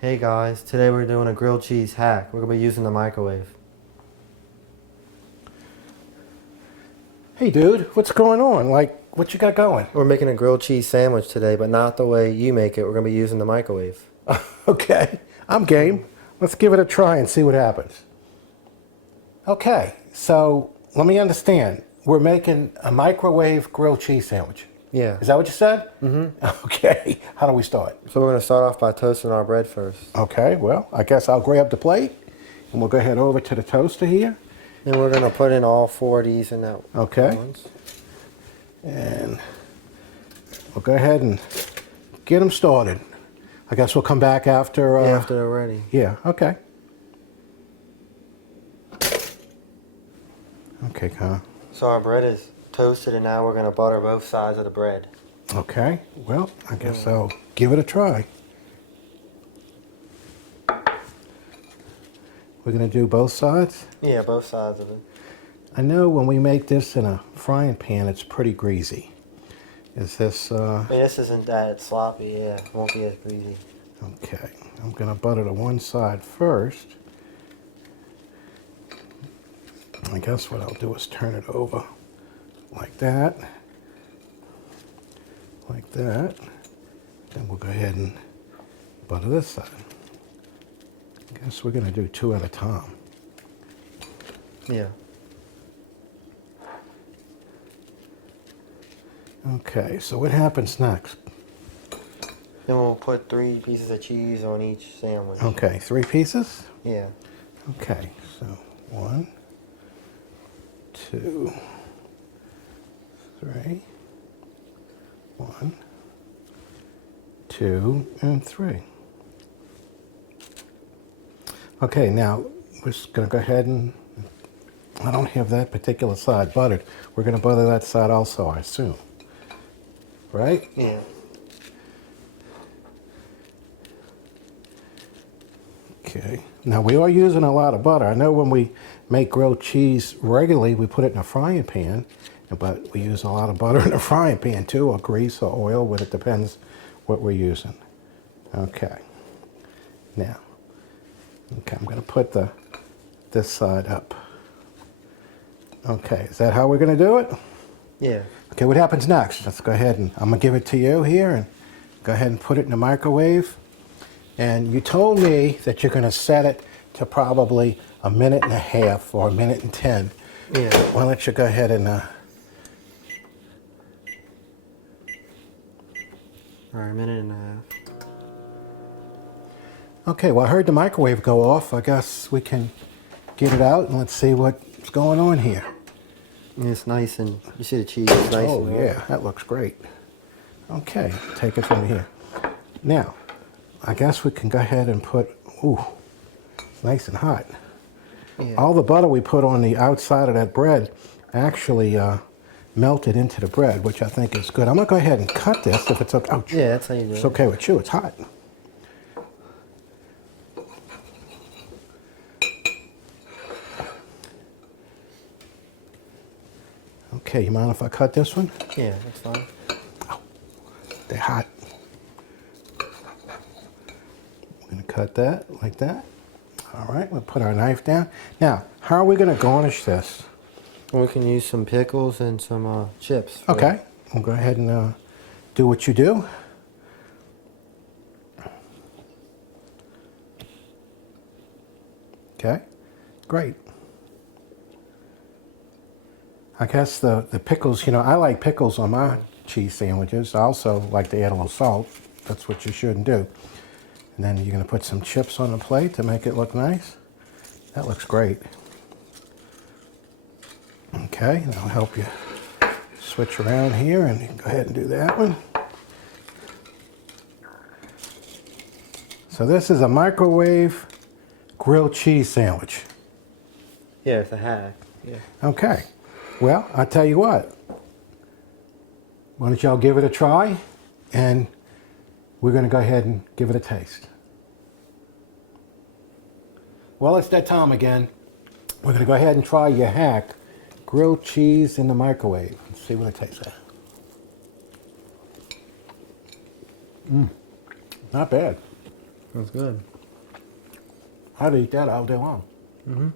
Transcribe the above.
Hey guys, today we're doing a grilled cheese hack. We're going to be using the microwave. Hey dude, what's going on? Like, what you got going? We're making a grilled cheese sandwich today, but not the way you make it. We're going to be using the microwave. Okay, I'm game. Let's give it a try and see what happens. Okay, so let me understand. We're making a microwave grilled cheese sandwich. Yeah. Is that what you said? Mm-hmm. Okay, how do we start? So we're going to start off by toasting our bread first. Okay, well, I guess I'll grab the plate and we'll go ahead over to the toaster here. And we're going to put in all four of these in that Okay. once. And we'll go ahead and get them started. I guess we'll come back after... After they're ready. Yeah, okay. Okay, Con. So our bread is toasted and now we're going to butter both sides of the bread. Okay, well, I guess I'll give it a try. We're going to do both sides? Yeah, both sides of it. I know when we make this in a frying pan, it's pretty greasy. Is this... I mean, this isn't that sloppy, yeah. It won't be as greasy. Okay, I'm going to butter to one side first. I guess what I'll do is turn it over like that. Like that. Then we'll go ahead and butter this side. I guess we're going to do two at a time. Yeah. Okay, so what happens next? Then we'll put 3 pieces of cheese on each sandwich. Okay, 3 pieces? Yeah. Okay, so 1, 2, 3. 1, 2, and 3. Okay, now we're just going to go ahead and, I don't have that particular side buttered. We're going to butter that side also, I assume. Right? Yeah. Okay. Now we are using a lot of butter. I know when we make grilled cheese regularly, we put it in a frying pan, but we use a lot of butter in a frying pan too, or grease or oil, but it depends what we're using. Okay. Now, okay, I'm going to put this side up. Okay, is that how we're going to do it? Yeah. Okay, what happens next? Let's go ahead and I'm going to give it to you here and go ahead and put it in the microwave. And you told me that you're going to set it to probably 1.5 minutes or 1:10. Yeah. Why don't you go ahead and... Alright, 1.5 minutes. Okay, well, I heard the microwave go off. I guess we can get it out and let's see what's going on here. It's nice and you see the cheese is nice. Oh, and yeah, that looks great. Okay, take it from here. Now, I guess we can go ahead and put, ooh, it's nice and hot. Yeah. All the butter we put on the outside of that bread actually melted into the bread, which I think is good. I'm going to go ahead and cut this if it's okay. Ouch. Yeah, that's how you do it. It's okay with you, it's hot. Okay, you mind if I cut this one? Yeah, that's fine. They're hot. We're going to cut that like that. All right, we'll put our knife down. Now, how are we going to garnish this? We can use some pickles and some chips. Okay, we'll go ahead and do what you do. Okay, great. I guess the pickles, you know, I like pickles on my cheese sandwiches. I also like to add a little salt. That's what you shouldn't do. And then you're going to put some chips on the plate to make it look nice. That looks great. Okay, that'll help you switch around here and go ahead and do that one. So this is a microwave grilled cheese sandwich. Yeah, it's a hack. Yeah. Okay. Well, I'll tell you what. Why don't y'all give it a try, and we're going to go ahead and give it a taste. Well, it's that time again. We're going to go ahead and try your hack, grilled cheese in the microwave. Let's see what it tastes like. Not bad. That's good. I'd eat that all day long. Mm-hmm.